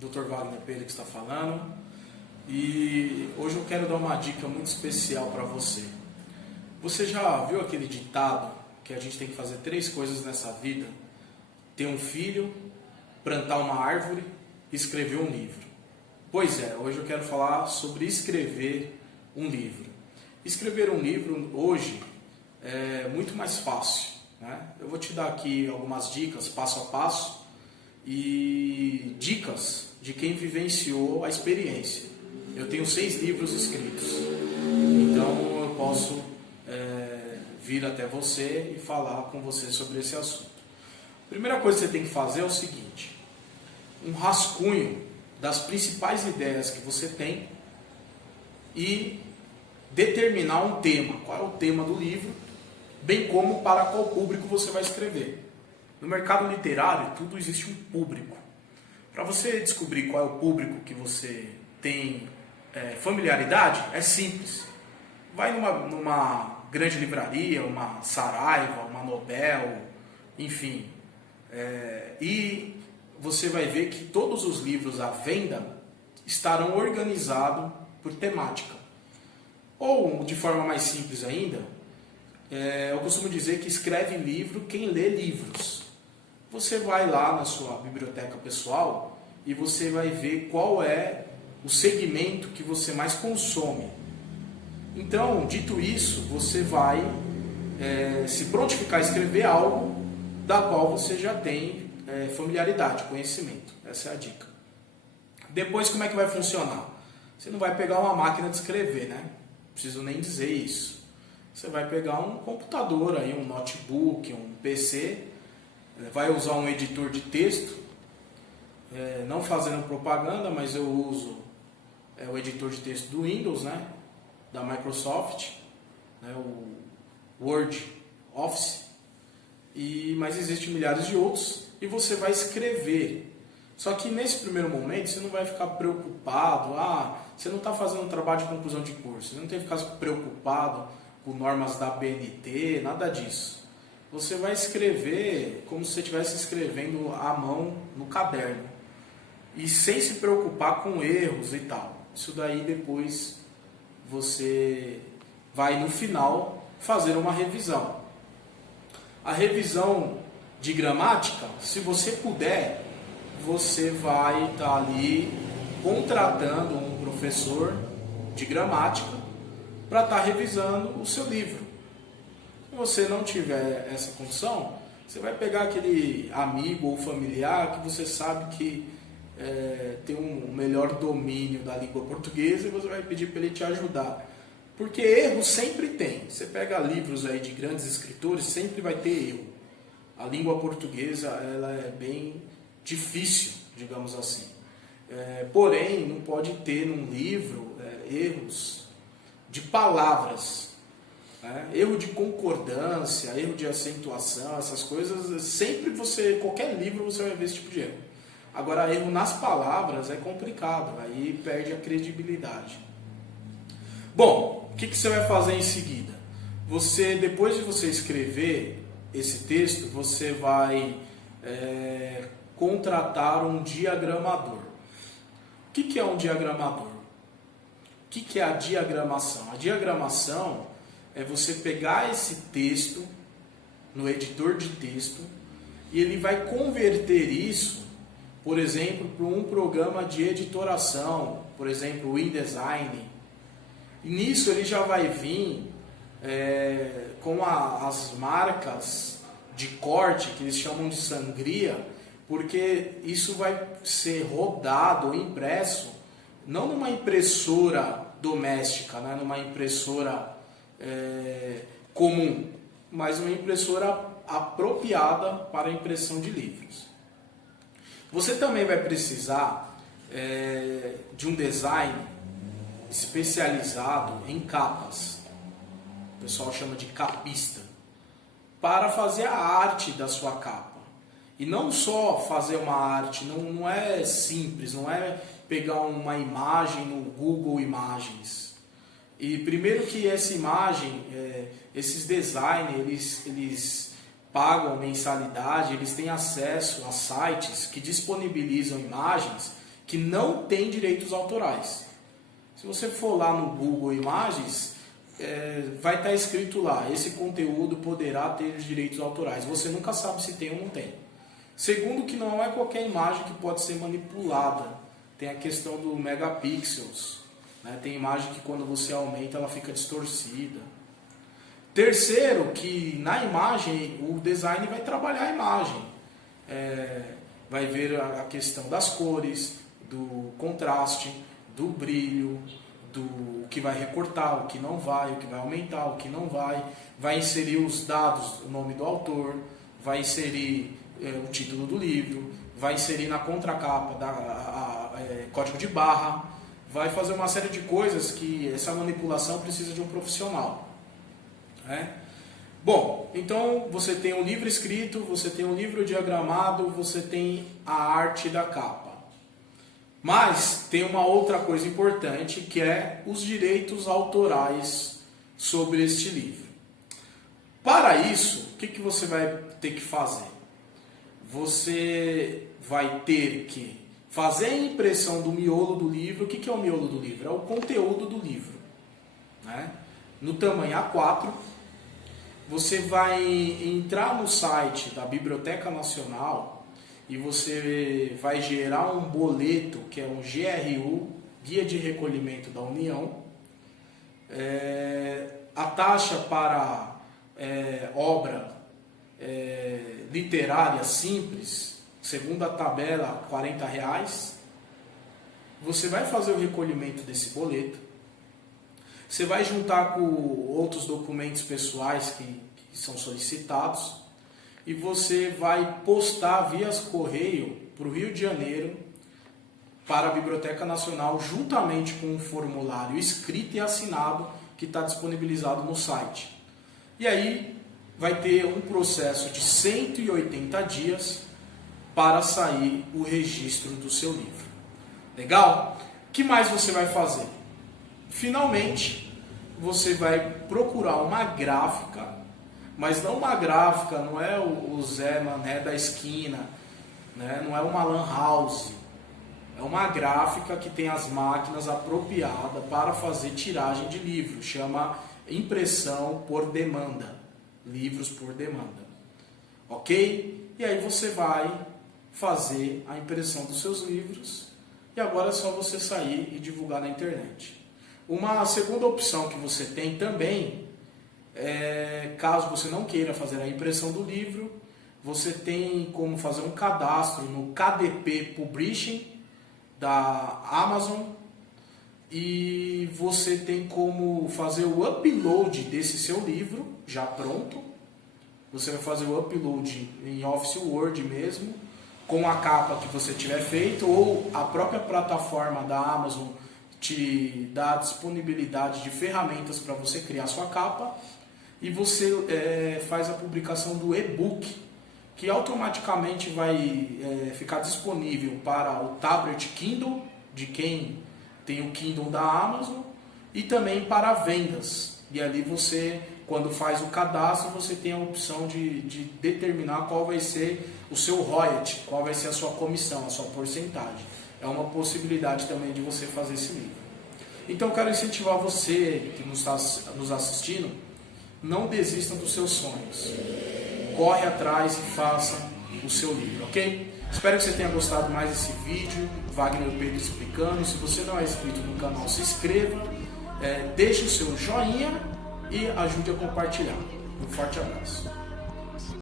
Dr. Wagner Pereira que está falando, e hoje eu quero dar uma dica muito especial para você. Você já viu aquele ditado que a gente tem que fazer 3 coisas nessa vida? Ter um filho, plantar uma árvore e escrever um livro. Pois é, hoje eu quero falar sobre escrever um livro. Escrever um livro hoje é muito mais fácil, né? Eu vou te dar aqui algumas dicas passo a passo e dicas de quem vivenciou a experiência. Eu tenho 6 livros escritos, então eu posso vir até você e falar com você sobre esse assunto. A primeira coisa que você tem que fazer é o seguinte: um rascunho das principais ideias que você tem e determinar um tema. Qual é o tema do livro, bem como para qual público você vai escrever. No mercado literário, tudo existe um público. Para você descobrir qual é o público que você tem familiaridade, é simples. Vai numa grande livraria, uma Saraiva, uma Nobel, enfim, e você vai ver que todos os livros à venda estarão organizados por temática. Ou, de forma mais simples ainda, eu costumo dizer que escreve livro quem lê livros. Você vai lá na sua biblioteca pessoal e você vai ver qual é o segmento que você mais consome. Então, dito isso, você vai se prontificar a escrever algo da qual você já tem familiaridade, conhecimento. Essa é a dica. Depois, como é que vai funcionar? Você não vai pegar uma máquina de escrever, né? Não preciso nem dizer isso. Você vai pegar um computador, aí, um notebook, um PC, vai usar um editor de texto, não fazendo propaganda, mas eu uso o editor de texto do Windows, né? Da Microsoft, né? O Word, Office, mas existem milhares de outros, e você vai escrever. Só que nesse primeiro momento você não vai ficar preocupado, você não está fazendo um trabalho de conclusão de curso, você não tem que ficar preocupado com normas da BNT, nada disso. Você vai escrever como se você estivesse escrevendo à mão no caderno, e sem se preocupar com erros e tal. Isso daí depois você vai no final fazer uma revisão. A revisão de gramática, se você puder, você vai estar ali contratando um professor de gramática para estar revisando o seu livro. Se você não tiver essa condição, você vai pegar aquele amigo ou familiar que você sabe que tem um melhor domínio da língua portuguesa e você vai pedir para ele te ajudar. Porque erro sempre tem. Você pega livros aí de grandes escritores, sempre vai ter erro. A língua portuguesa ela é bem difícil, digamos assim. Porém, não pode ter num livro erros de palavras. Erro de concordância, erro de acentuação, essas coisas, sempre qualquer livro você vai ver esse tipo de erro. Agora, erro nas palavras é complicado, aí perde a credibilidade. Bom, o que você vai fazer em seguida? Depois de você escrever esse texto, você vai contratar um diagramador. O que é um diagramador? O que é a diagramação? A diagramação é você pegar esse texto no editor de texto e ele vai converter isso, por exemplo, para um programa de editoração, por exemplo, o InDesign. E nisso ele já vai vir com as marcas de corte, que eles chamam de sangria, porque isso vai ser rodado ou impresso, não numa impressora doméstica, né? Numa impressora comum, mas uma impressora apropriada para a impressão de livros. Você também vai precisar de um design especializado em capas, o pessoal chama de capista, para fazer a arte da sua capa. E não só fazer uma arte, não é simples, não é pegar uma imagem no Google Imagens. E primeiro que essa imagem, esses designers, eles pagam mensalidade, eles têm acesso a sites que disponibilizam imagens que não tem direitos autorais. Se você for lá no Google Imagens, vai estar escrito lá, esse conteúdo poderá ter direitos autorais. Você nunca sabe se tem ou não tem. Segundo, que não é qualquer imagem que pode ser manipulada. Tem a questão do megapixels, né? Tem imagem que quando você aumenta ela fica distorcida. Terceiro, que na imagem o design vai trabalhar a imagem. Vai ver a questão das cores, do contraste, do brilho, do que vai recortar, o que não vai, o que vai aumentar, o que não vai inserir os dados, o nome do autor, vai inserir o título do livro, vai inserir na contracapa código de barra, vai fazer uma série de coisas que essa manipulação precisa de um profissional. Bom, então você tem um livro escrito, você tem um livro diagramado, você tem a arte da capa. Mas tem uma outra coisa importante, que é os direitos autorais sobre este livro. Para isso, o que você vai ter que fazer? Você vai ter que fazer a impressão do miolo do livro. O que é o miolo do livro? É o conteúdo do livro, né? No tamanho A4. Você vai entrar no site da Biblioteca Nacional e você vai gerar um boleto, que é um GRU, Guia de Recolhimento da União. A taxa para obra literária simples, segundo a tabela, R$40. Você vai fazer o recolhimento desse boleto. Você vai juntar com outros documentos pessoais que são solicitados e você vai postar via correio para o Rio de Janeiro, para a Biblioteca Nacional, juntamente com um formulário escrito e assinado que está disponibilizado no site. E aí vai ter um processo de 180 dias para sair o registro do seu livro. Legal? O que mais você vai fazer? Finalmente, você vai procurar uma gráfica, mas não uma gráfica, não é o Zé Mané da esquina, né? Não é uma lan house, é uma gráfica que tem as máquinas apropriadas para fazer tiragem de livro, chama impressão por demanda, livros por demanda, ok? E aí você vai fazer a impressão dos seus livros e agora é só você sair e divulgar na internet. Uma segunda opção que você tem também, caso você não queira fazer a impressão do livro, você tem como fazer um cadastro no KDP Publishing da Amazon e você tem como fazer o upload desse seu livro já pronto. Você vai fazer o upload em Office Word mesmo, com a capa que você tiver feito, ou a própria plataforma da Amazon te dá a disponibilidade de ferramentas para você criar sua capa, e você faz a publicação do e-book, que automaticamente vai ficar disponível para o tablet Kindle, de quem tem o Kindle da Amazon, e também para vendas. E ali você, quando faz o cadastro, você tem a opção de determinar qual vai ser o seu royalty, qual vai ser a sua comissão, a sua porcentagem. É uma possibilidade também de você fazer esse livro. Então eu quero incentivar você que nos está nos assistindo, não desista dos seus sonhos. Corre atrás e faça o seu livro, ok? Espero que você tenha gostado mais desse vídeo, Wagner Pedro explicando. Se você não é inscrito no canal, se inscreva, deixe o seu joinha e ajude a compartilhar. Um forte abraço.